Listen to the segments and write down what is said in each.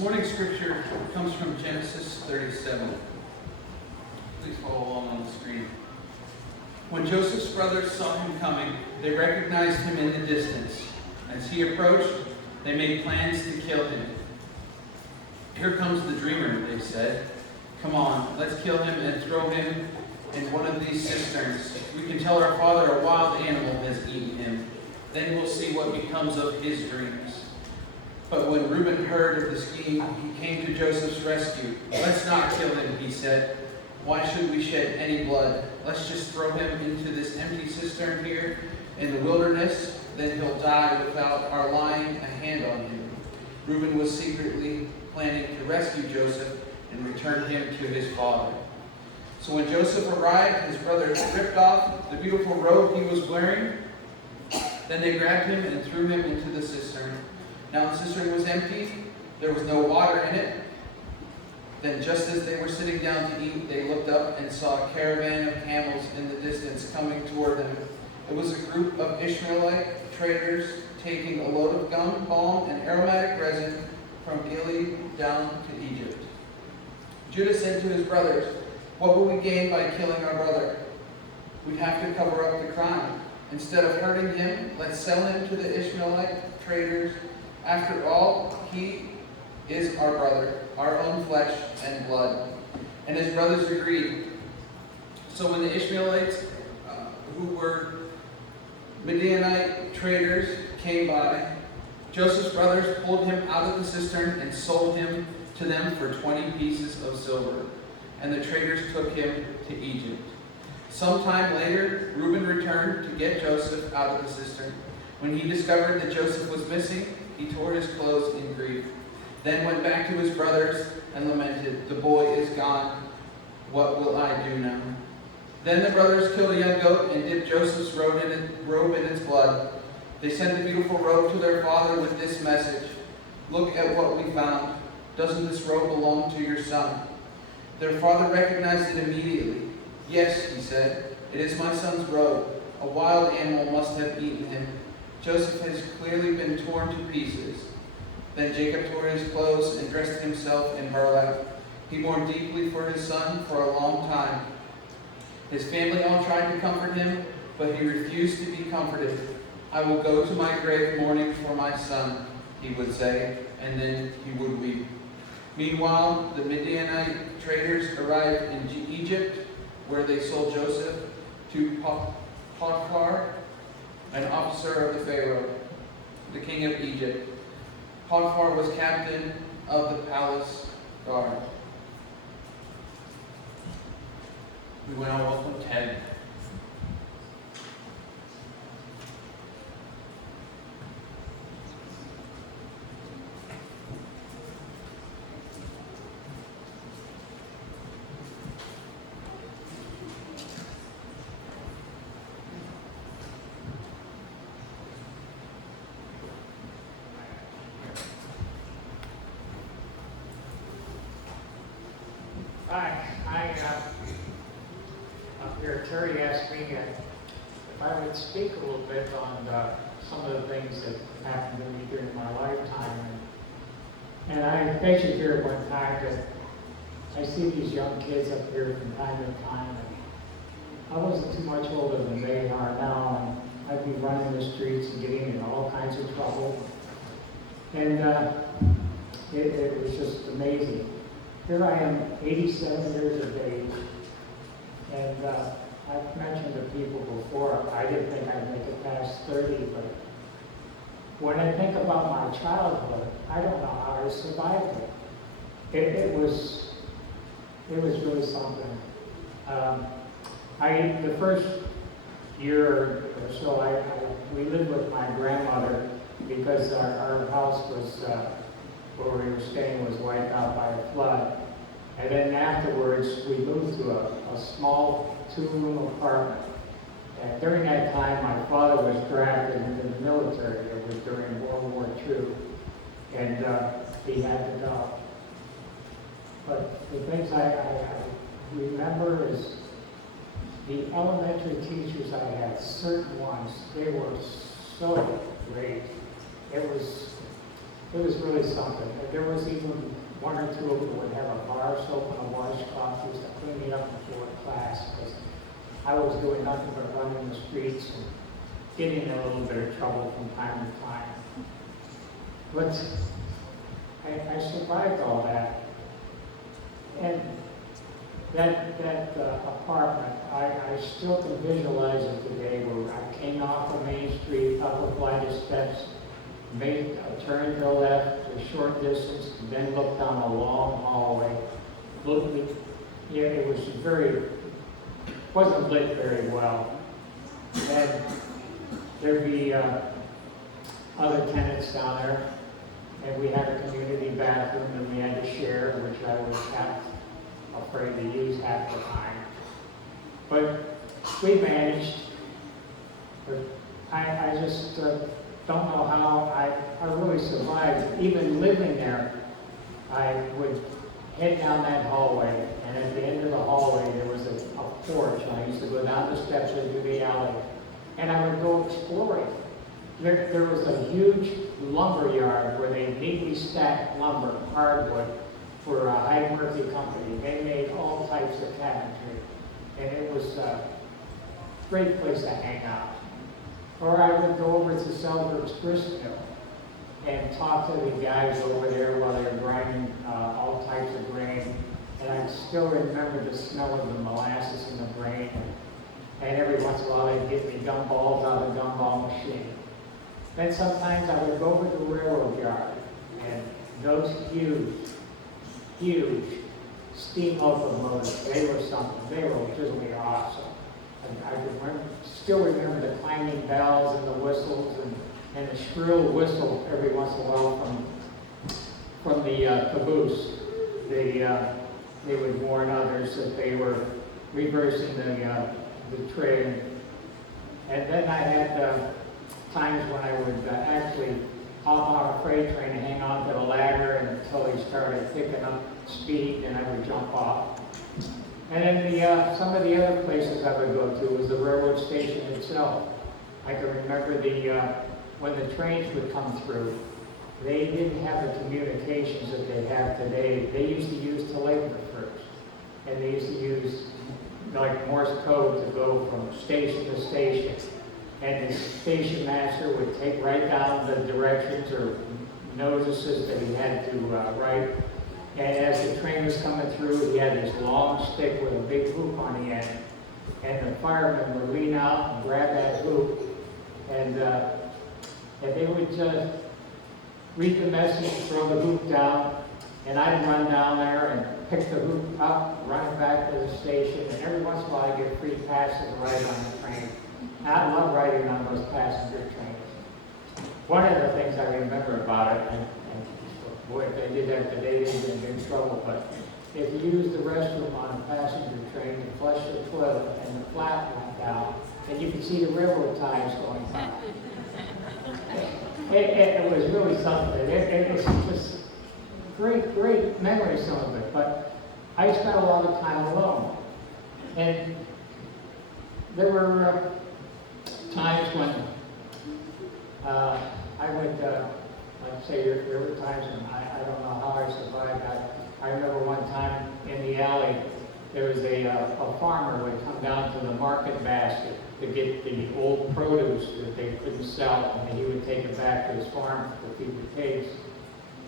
This morning's scripture comes from Genesis 37. Please follow along on the screen. When Joseph's brothers saw him coming, they recognized him in the distance. As he approached, they made plans to kill him. "Here comes the dreamer," they said. "Come on, let's kill him and throw him in one of these cisterns. We can tell our father a wild animal has eaten him. Then we'll see what becomes of his dreams." But when Reuben heard of the scheme, he came to Joseph's rescue. "Let's not kill him," he said. "Why should we shed any blood? Let's just throw him into this empty cistern here in the wilderness. Then he'll die without our laying a hand on him." Reuben was secretly planning to rescue Joseph and return him to his father. So when Joseph arrived, his brothers ripped off the beautiful robe he was wearing. Then they grabbed him and threw him into the cistern. Now the cistern was empty. There was no water in it. Then just as they were sitting down to eat, they looked up and saw a caravan of camels in the distance coming toward them. It was a group of Ishmaelite traders taking a load of gum, balm, and aromatic resin from Gilead down to Egypt. Judah said to his brothers, "What will we gain by killing our brother? We have to cover up the crime. Instead of hurting him, let's sell him to the Ishmaelite traders. After all, he is our brother, our own flesh and blood." And his brothers agreed. So when the Ishmaelites, who were Midianite traders, came by, Joseph's brothers pulled him out of the cistern and sold him to them for 20 pieces of silver. And the traders took him to Egypt. Sometime later, Reuben returned to get Joseph out of the cistern. When he discovered that Joseph was missing, he tore his clothes in grief. Then went back to his brothers and lamented, "The boy is gone. What will I do now?" Then the brothers killed a young goat and dipped Joseph's robe in its blood. They sent the beautiful robe to their father with this message, "Look at what we found. Doesn't this robe belong to your son?" Their father recognized it immediately. "Yes," he said, "it is my son's robe. A wild animal must have eaten him. Joseph has clearly been torn to pieces." Then Jacob tore his clothes and dressed himself in burlap. He mourned deeply for his son for a long time. His family all tried to comfort him, but he refused to be comforted. "I will go to my grave mourning for my son," he would say, and then he would weep. Meanwhile, the Midianite traders arrived in Egypt, where they sold Joseph to Potiphar, an officer of the Pharaoh, the king of Egypt. Potiphar was captain of the palace guard. We will now welcome Ted. Hi, up here, Terry asked me if I would speak a little bit on some of the things that happened to me during my lifetime. And I mentioned here at one time that I see these young kids up here from time to time. And I wasn't too much older than they are now, and I'd be running the streets and getting in all kinds of trouble. And it was just amazing. Here I am, 87 years of age, and I've mentioned to people before, I didn't think I'd make it past 30, but when I think about my childhood, I don't know how I survived it. It was really something. The first year or so, we lived with my grandmother because our house was, where we were staying was wiped out by a flood. And then afterwards, we moved to a small two-room apartment. And during that time, my father was drafted into the military. It was during World War II. And he had to go. But the things I remember is the elementary teachers I had, certain ones, they were so great. It was It was really something. And there was even one or two of them would have a bar soap and a washcloth, used to clean me up before class, because I was doing nothing but running the streets and getting in a little bit of trouble from time to time. But I survived all that. And that apartment, I still can visualize it today, where I came off of Main Street, up a flight of steps, made a turn to the left, a short distance, and then looked down a long hallway. Yeah, it was wasn't lit very well. And there'd be other tenants down there, and we had a community bathroom and we had to share, which I was half afraid to use half the time. But we managed. But I just don't know how I really survived. Even living there, I would head down that hallway, and at the end of the hallway there was a porch, and I used to go down the steps into the alley, and I would go exploring. There was a huge lumber yard where they neatly stacked lumber, hardwood, for a Hyde Murphy company. They made all types of cabinetry, and it was a great place to hang out. Or I would go over to Selberg's gristmill and talk to the guys over there while they were grinding all types of grain. And I still remember the smell of the molasses in the grain. And every once in a while they'd get me gumballs out of the gumball machine. Then sometimes I would go over to the railroad yard, and those huge steam locomotives, they were something. They were really awesome. And I still remember the clanging bells and the whistles and the shrill whistle every once in a while from the caboose. They would warn others that they were reversing the train. And then I had times when I would actually hop on a freight train and hang on to the ladder until they started picking up speed, and I would jump off. And then some of the other places I would go to was the railroad station itself. I can remember when the trains would come through, they didn't have the communications that they have today. They used to use telegraphers, and they used to use like Morse code to go from station to station. And the station master would take right down the directions or notices that he had to write. And as the train was coming through, he had this long stick with a big hoop on the end. And the firemen would lean out and grab that hoop. And they would read the message, throw the hoop down, and I'd run down there and pick the hoop up, run it back to the station, and every once in a while I get free passes to ride on the train. And I love riding on those passenger trains. One of the things I remember about it, and boy, if they did that today, they'd be in big trouble, but if you use the restroom on a passenger train, you flush the toilet and the flap went down, and you could see the railroad ties going by. It was really something. It was just great memory, some of it, but I spent a lot of time alone. And there were times when I would, like I say, there were times when I don't know how I survived that. I remember one time in the alley, there was a farmer would come down to the market basket to get the old produce that they couldn't sell, and he would take it back to his farm to feed the pigs.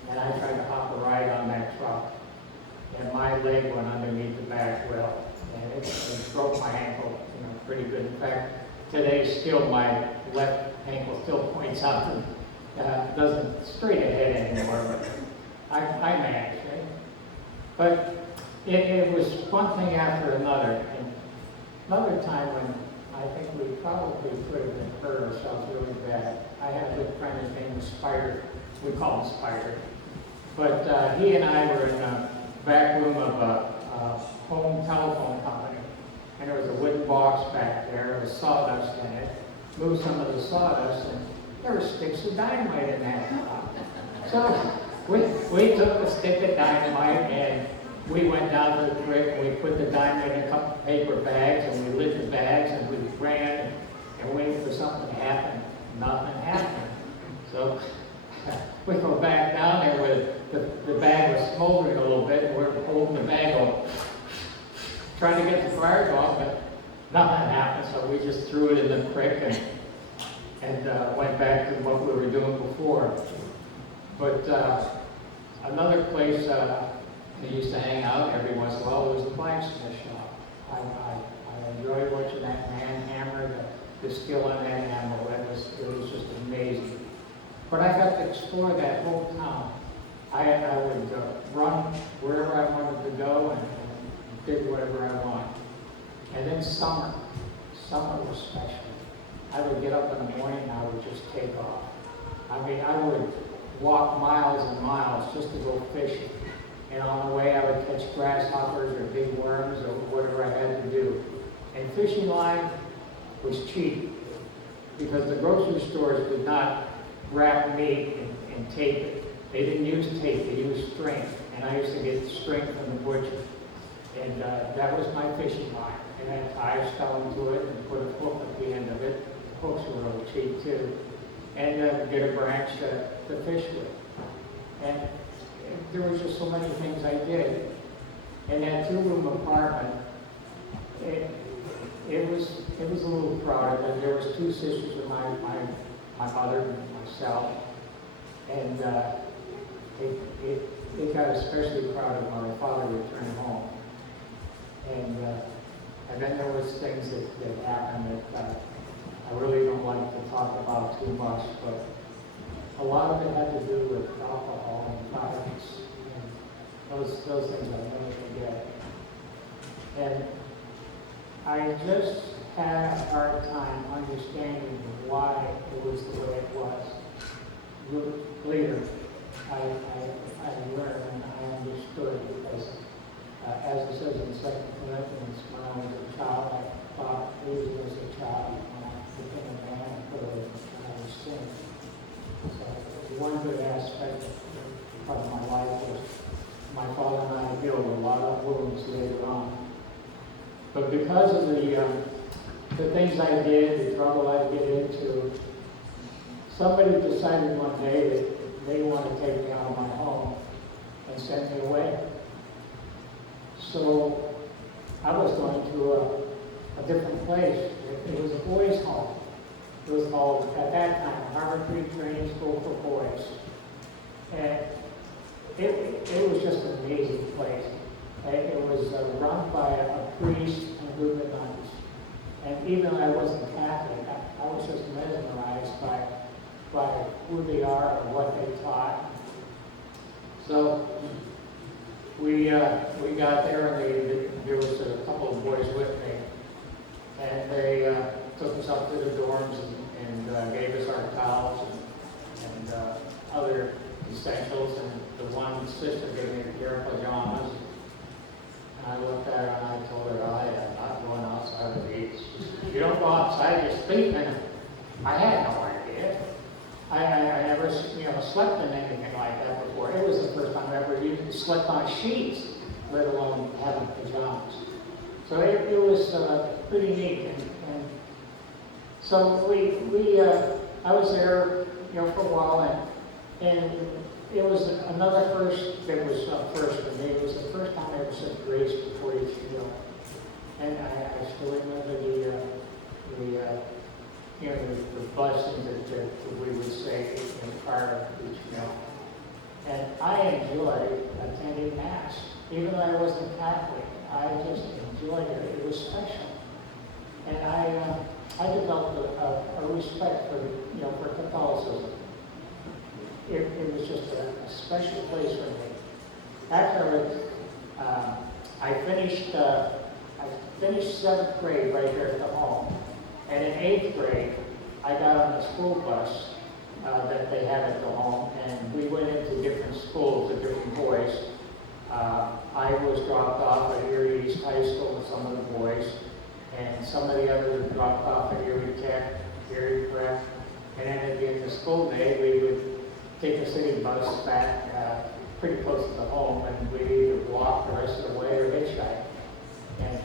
And I tried to hop a ride on that truck, and my leg went underneath the back wheel, and it broke my ankle, pretty good. In fact, today still my left ankle still points out and doesn't straight ahead anymore, but I managed, right? But it was one thing after another. And another time when I think we probably could have been hurt ourselves really bad. I had a good friend, his name was Spider. We call him Spider. But he and I were in the back room of a home telephone company. And there was a wooden box back there with sawdust in it. Moved some of the sawdust, and there were sticks of dynamite in that. So we took a stick of dynamite and we went down to the creek and we put the dynamite in a couple of paper bags, and we lit the bags, and we ran and waited for something to happen. Nothing happened. So we go back down there where the bag was smoldering a little bit, and we're holding the bag on, trying to get the fire going, but nothing happened, so we just threw it in the creek and went back to what we were doing before. But another place we used to hang out every once in a while was the blacksmith shop. I enjoyed watching that man hammer the skill on that hammer. It was just amazing. But I got to explore that whole town. I would run wherever I wanted to go and did whatever I want. And then summer was special. I would get up in the morning and I would just take off. I mean, I would walk miles and miles just to go fishing. And on the way I would catch grasshoppers or big worms or whatever I had to do. And fishing line was cheap because the grocery stores did not wrap meat and tape it. They didn't use tape, they used string. And I used to get string from the butcher. And that was my fishing line. And I had ties stone to it and put a hook at the end of it. The hooks were really cheap too. And get a branch to fish with. And there was just so many things I did. And that two-room apartment, it was a little crowded. And there was two sisters of my mother and myself. And it got especially crowded when my father returned home. And then there was things that happened that I really don't like to talk about too much, but a lot of it had to do with alcohol and violence. And those things I'll never forget. And I just had a hard time understanding why it was the way it was. Later, I learned and I understood because as it says in 2 Corinthians, when I was a child, I thought easy as a child. When I became a man, I put away when I was sin. So one good aspect of my life was my father and I healed a lot of wounds later on. But because of the things I did, the trouble I'd get into, somebody decided one day that they wanted to take me out of my home and send me away. So I was going to a different place. It was a boys' home. It was called, at that time, Harbor Creek Training School for Boys. And it was just an amazing place. And it was run by a priest and a group of nuns. And even though I wasn't Catholic, I was just mesmerized by who they are and what they taught. So we got there, and there was a couple of boys with me, and they took us up to the dorms and gave us our towels and other essentials. And the one sister gave me a pair of pajamas. And I looked at her and I told her, I am not going outside of these. You don't go outside, you're sleeping. I had no idea. I never slept in anything like that before. It was the first time I ever even slept on sheets, let alone having pajamas. So it was pretty neat. And so I was there, for a while, and it was another first that was first for me. It was the first time I ever said grace before each meal. And I still remember the blessings that we would say prior to each meal. And I enjoyed attending Mass. Even though I wasn't Catholic, I just enjoyed it. It was special. And I developed a respect for Catholicism. It was just a special place for me. After I finished 7th grade right here at the home. And in 8th grade, I got on the school bus that they had at the home, and we went into different schools with different boys. I was dropped off at Erie East High School with some of the boys, and some of the others were dropped off at Erie Tech, Erie Prep. And then at the end of the school day, we would take a city bus back pretty close to the home, and we'd either walk the rest of the way or hitchhike. And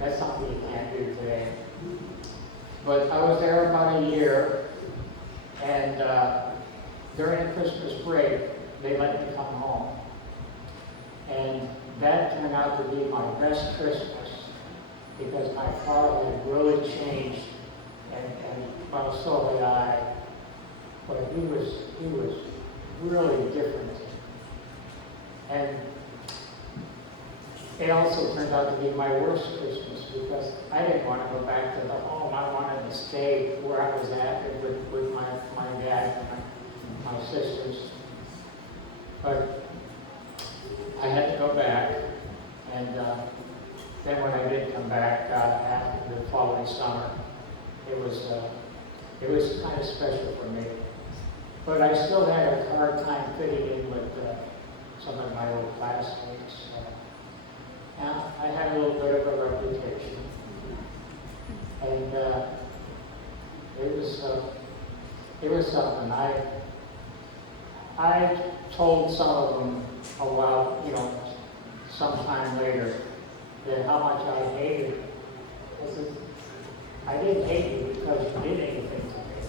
that's something you can't do today. But I was there about a year, and during the Christmas break, they let me come home. And that turned out to be my best Christmas because my father had really changed, and well, so had I. But he was really different. And it also turned out to be my worst Christmas because I didn't want to go back to the home. I wanted to stay where I was at with my dad and my sisters. But I had to go back, and then when I did come back after the following summer, it was kind of special for me. But I still had a hard time fitting in with some of my old classmates. I had a little bit of a reputation, and it was something. I told some of them a while, sometime later, that how much I hated it. I said, I didn't hate you because you did anything to me.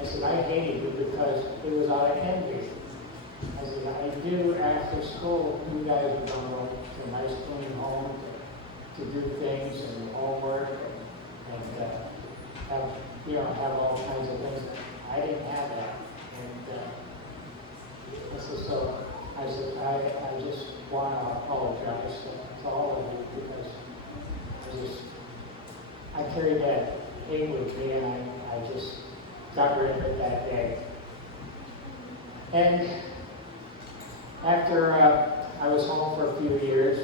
I said, I hated you because it was out of envy. I said, I do after school, you guys are going to go to a nice clean home to do things and homework and have all kinds of things. I didn't have that. And I said, I just want to apologize to all of you because I carried that hate with me, and I just got rid of it that day. And after I was home for a few years,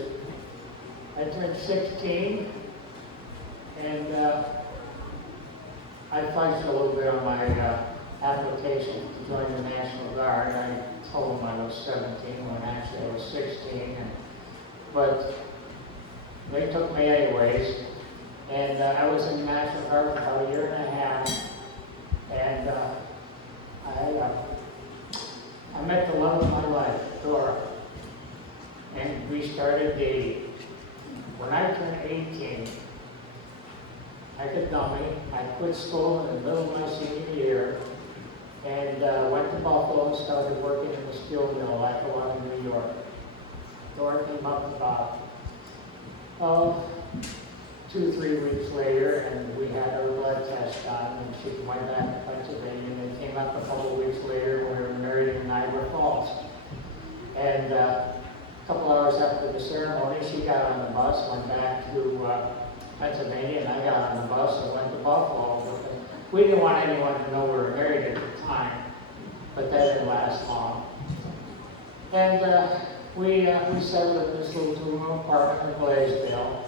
I turned 16, and I fudged a little bit on my application to join the National Guard. I told them I was 17 when actually I was 16, but they took me anyways. And I was in the National Guard for about a year and a half, and I met the love of my life, Dora, and we started dating. When I turned 18, I got dummy. I quit school in the middle of my senior year and went to Buffalo and started working in the steel mill like I was in New York. Dora came up about 2-3 weeks later, and we had our blood test done, and she went back to Pennsylvania, and it came up a couple of weeks later when we were married in Niagara Falls. And a couple hours after the ceremony, she got on the bus, went back to Pennsylvania, and I got on the bus and went to Buffalo. We didn't want anyone to know we were married at the time, but that didn't last long. And we settled in this little 2-room apartment in Blaisdell.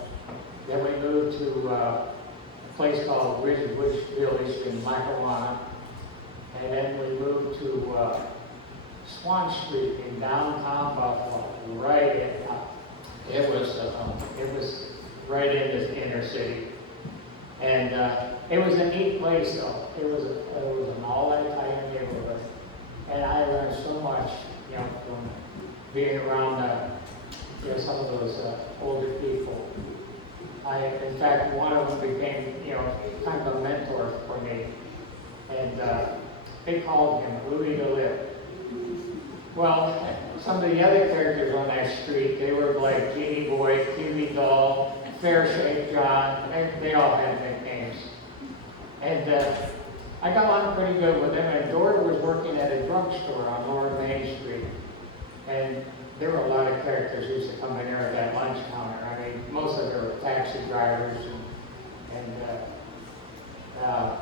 Then we moved to a place called Ridgewood Village in Lackawanna. And then we moved to Swan Street in downtown Buffalo, right in, it was right in the inner city. And it was a neat place though. It was an all-Italian neighborhood. And I learned so much, from being around some of those older people. In fact, one of them became, kind of a mentor for me. And they called him Louis DeLip. Well, some of the other characters on that street, they were like Genie Boy, Kiwi Doll, Fair Shake John. They all had nicknames. And I got along pretty good with them. And Dora was working at a drugstore on Lower Main Street. And there were a lot of characters who used to come in there at that lunch counter. I mean, most of them were taxi drivers and a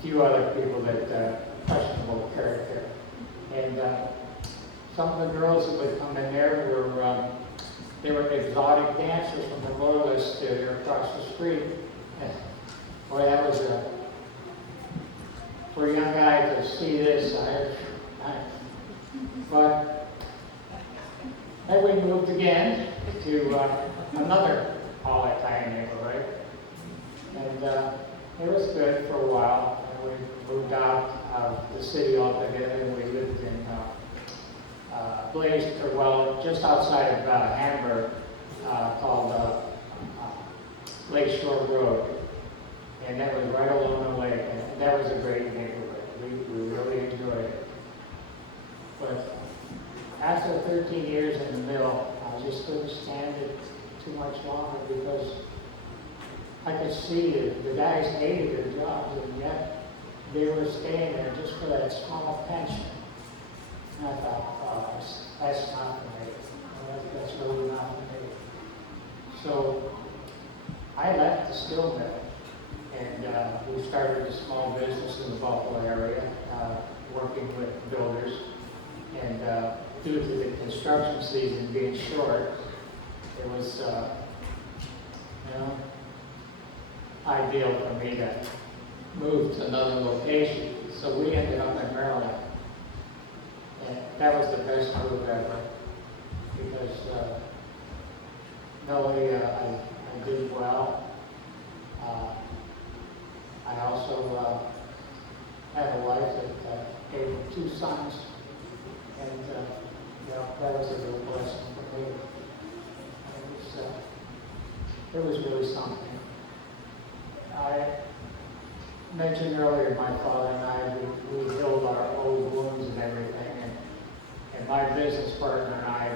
few other people that questionable character. And some of the girls who would come in there they were exotic dancers from the Loyalist Theater across the street. And, boy, that was for a young guy to see this. But then we moved again to another all-Italian neighborhood. And it was good for a while. And we moved out of the city altogether, and we lived in just outside of Hamburg, called Lakeshore Road. And that was right along the lake. And that was a great neighborhood. We really enjoyed it. But after 13 years in the mill, I just couldn't stand it too much longer because I could see that the guys hated their jobs, and yet they were staying there just for that small pension. And I thought, oh, that's not for me. That's really not for me. So I left the steel mill, and we started a small business in the Buffalo area, working with builders. And due to the construction season being short, it was, ideal for me to move to another location. So we ended up in Maryland. And that was the best move ever, because not only I did well, I also had a wife that gave me 2 sons, and that was a real blessing for me. It was really something. I mentioned earlier my father and I, we healed our old wounds and everything, and my business partner and I,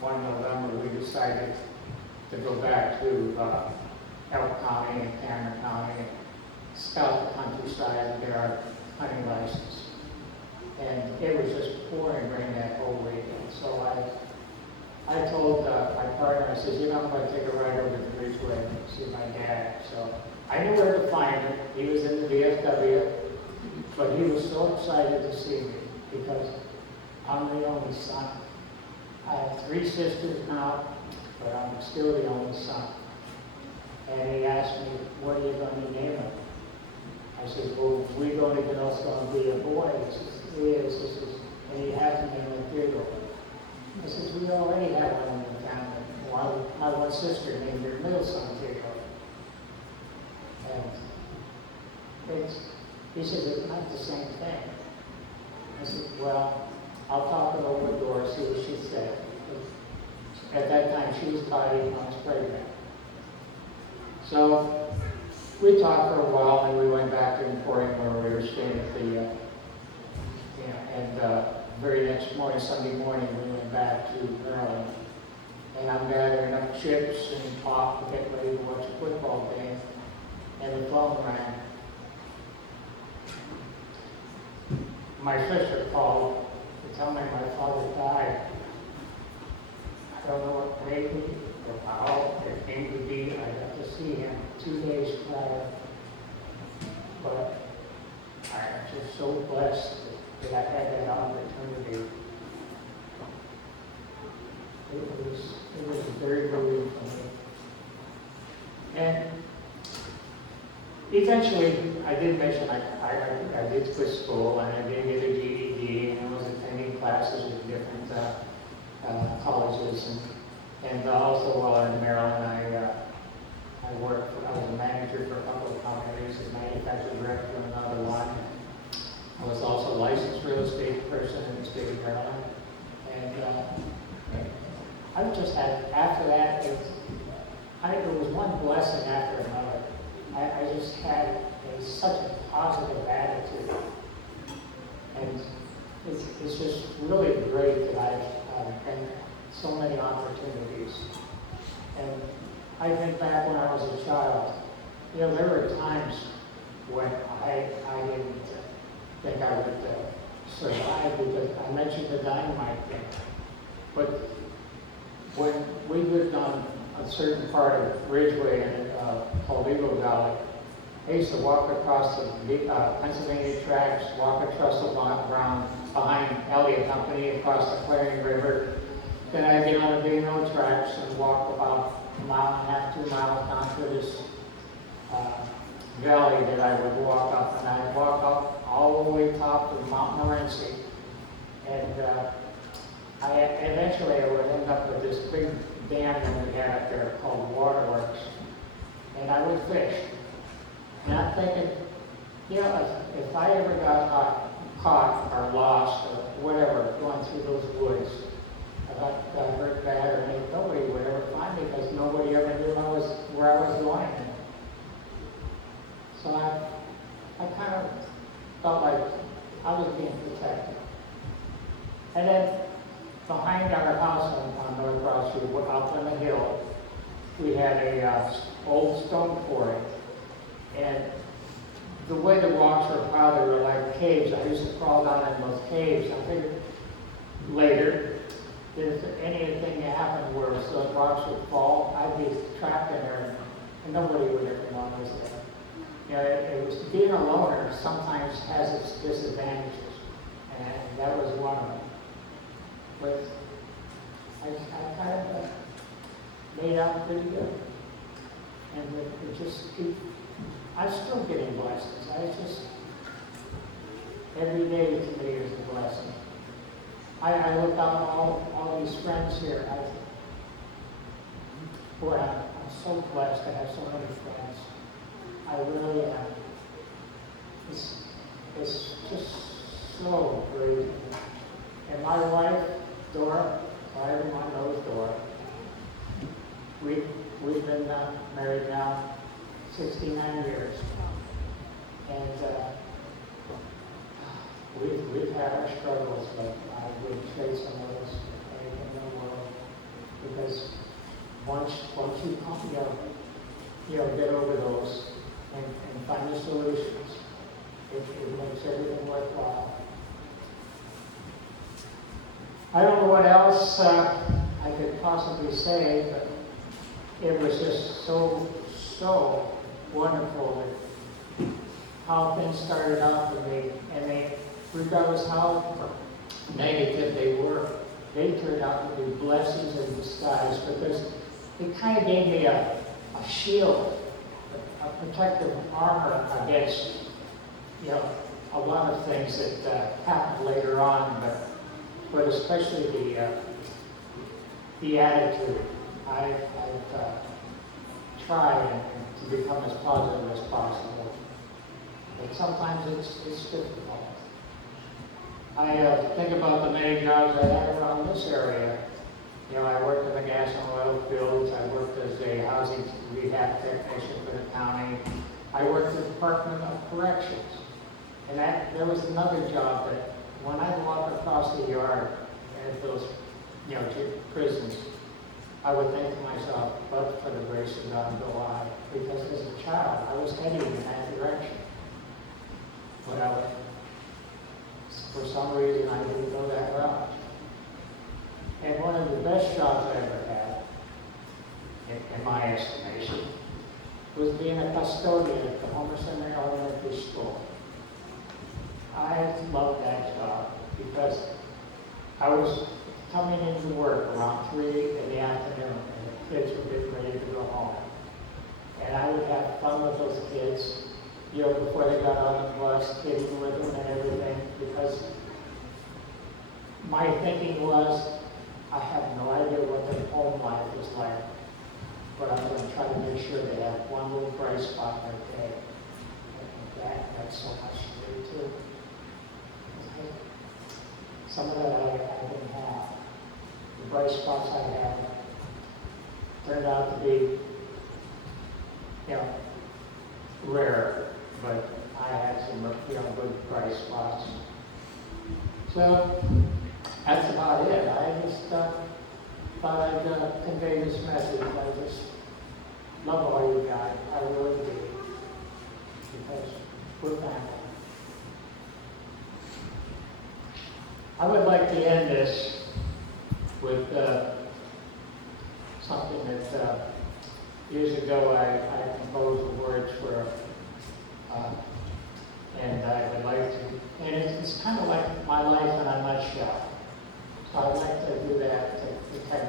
one November, we decided to go back to Elk County and Cameron County and scout the countryside and get our hunting license. And it was just pouring rain that whole weekend. So I told my partner, I said, I'm going to take a ride over to Ridgeway and see my dad. So I knew where to find him. He was in the VFW, but he was so excited to see me because I'm the only son. I have 3 sisters now, but I'm still the only son. And he asked me, what are you going to name him? I said, well, we don't even know it's going to be a boy. He says, it is. He says, and he has to name him Theodore. I says, we already have one in the family. Well, my one sister named her middle son Theodore. And he says, it's not the same thing. I said, well, I'll talk it over with Dora, see what she said. At that time, she was about 8 months pregnant. So we talked for a while, and we went back to Emporium where we were staying at the, very next morning, Sunday morning, we went back to Maryland. And I'm gathering up chips and pop to get ready to watch a football game. And the phone rang. My sister called to tell me my father died. I don't know what made me or how it came to be. I got to see him 2 days prior. But I'm just so blessed that I had that opportunity. It was very moving for me. And eventually, I did mention I did quit school and I did get a GED, and I was attending classes at different colleges, and also while in Maryland, I worked. I was a manager for a couple of companies, a manufacturing director for another one. I was also a licensed real estate person in the state of Maryland, and I just had after that. It was one blessing after another. I just had such a positive attitude, and it's just really great that I've had so many opportunities. And I think back when I was a child, there were times when I didn't think I would survive because I mentioned the dynamite thing. But when we lived on a certain part of Ridgeway called Eagle Valley, I used to walk across the Pennsylvania tracks, walk across the ground behind Elliott Company, across the Clarion River. Then I'd get on the B&O tracks and walk about 1.5 to 2 miles down to this valley that I would walk up. And I'd walk up all the way top of Mount Morenci. And eventually I would end up with this big dam that we had up there called Waterworks. And I would fish. And I'm thinking, if I ever got caught or lost or whatever going through those woods, if I got hurt bad or anything, nobody would ever find me because nobody ever knew where I was going. So I kind of felt like I was being protected. And then behind our house on North Broad Street, up on the hill, we had a old stone quarry. And the way the rocks were piled, they were like caves. I used to crawl down in those caves. I figured later, if anything happened where those rocks would fall, I'd be trapped in there and nobody would ever know I was there. You know, it was being a loner sometimes has its disadvantages, and that was one of them. But I kind of made out pretty good. And it just keep, I'm still getting blessings. Every day to me is a blessing. I look out at all these friends here. Boy, I'm so blessed to have so many friends. I really am. It's just so great. And my wife, Dora, everyone knows Dora. We've been married now 69 years. And we've had our struggles, but I wouldn't trade some of those for anything in the world. Because once you come, get over those and find the solutions, it makes everything worthwhile. I don't know what else I could possibly say, but it was just so wonderful that how things started out for me, and regardless how negative they were, they turned out to be blessings in disguise, because it kind of gave me a shield, a protective armor against, a lot of things that happened later on, but especially the attitude. I've tried to become as positive as possible, but sometimes it's difficult. I think about the many jobs I had around this area. I worked in the gas and oil fields. I worked as a housing rehab technician for the county. I worked at the Department of Corrections. And there was another job that when I walk across the yard at those, prisons, I would think to myself, but for the grace of God go I. Because as a child, I was heading in that direction. But for some reason, I didn't go that route. And one of the best jobs I ever had, in my estimation, was being a custodian at the Homer Center Elementary School. I loved that job because I was coming into work around 3 in the afternoon, and the kids were getting ready to go home. And I would have fun with those kids, before they got on the bus, kidding with them and everything, because my thinking was, I have no idea what their home life is like, but I'm going to try to make sure they have one little bright spot in their day. And that's so much to do too. Some of that I didn't have. The bright spots I had turned out to be, rare, but I had some, good bright spots. So that's about it. I just thought I'd convey this message. I just love all you guys. I really do. Because we're family. I would like to end this with something that years ago I composed the words for, and I would like to, and it's kind of like my life in a nutshell. So I'd like to do that to kind of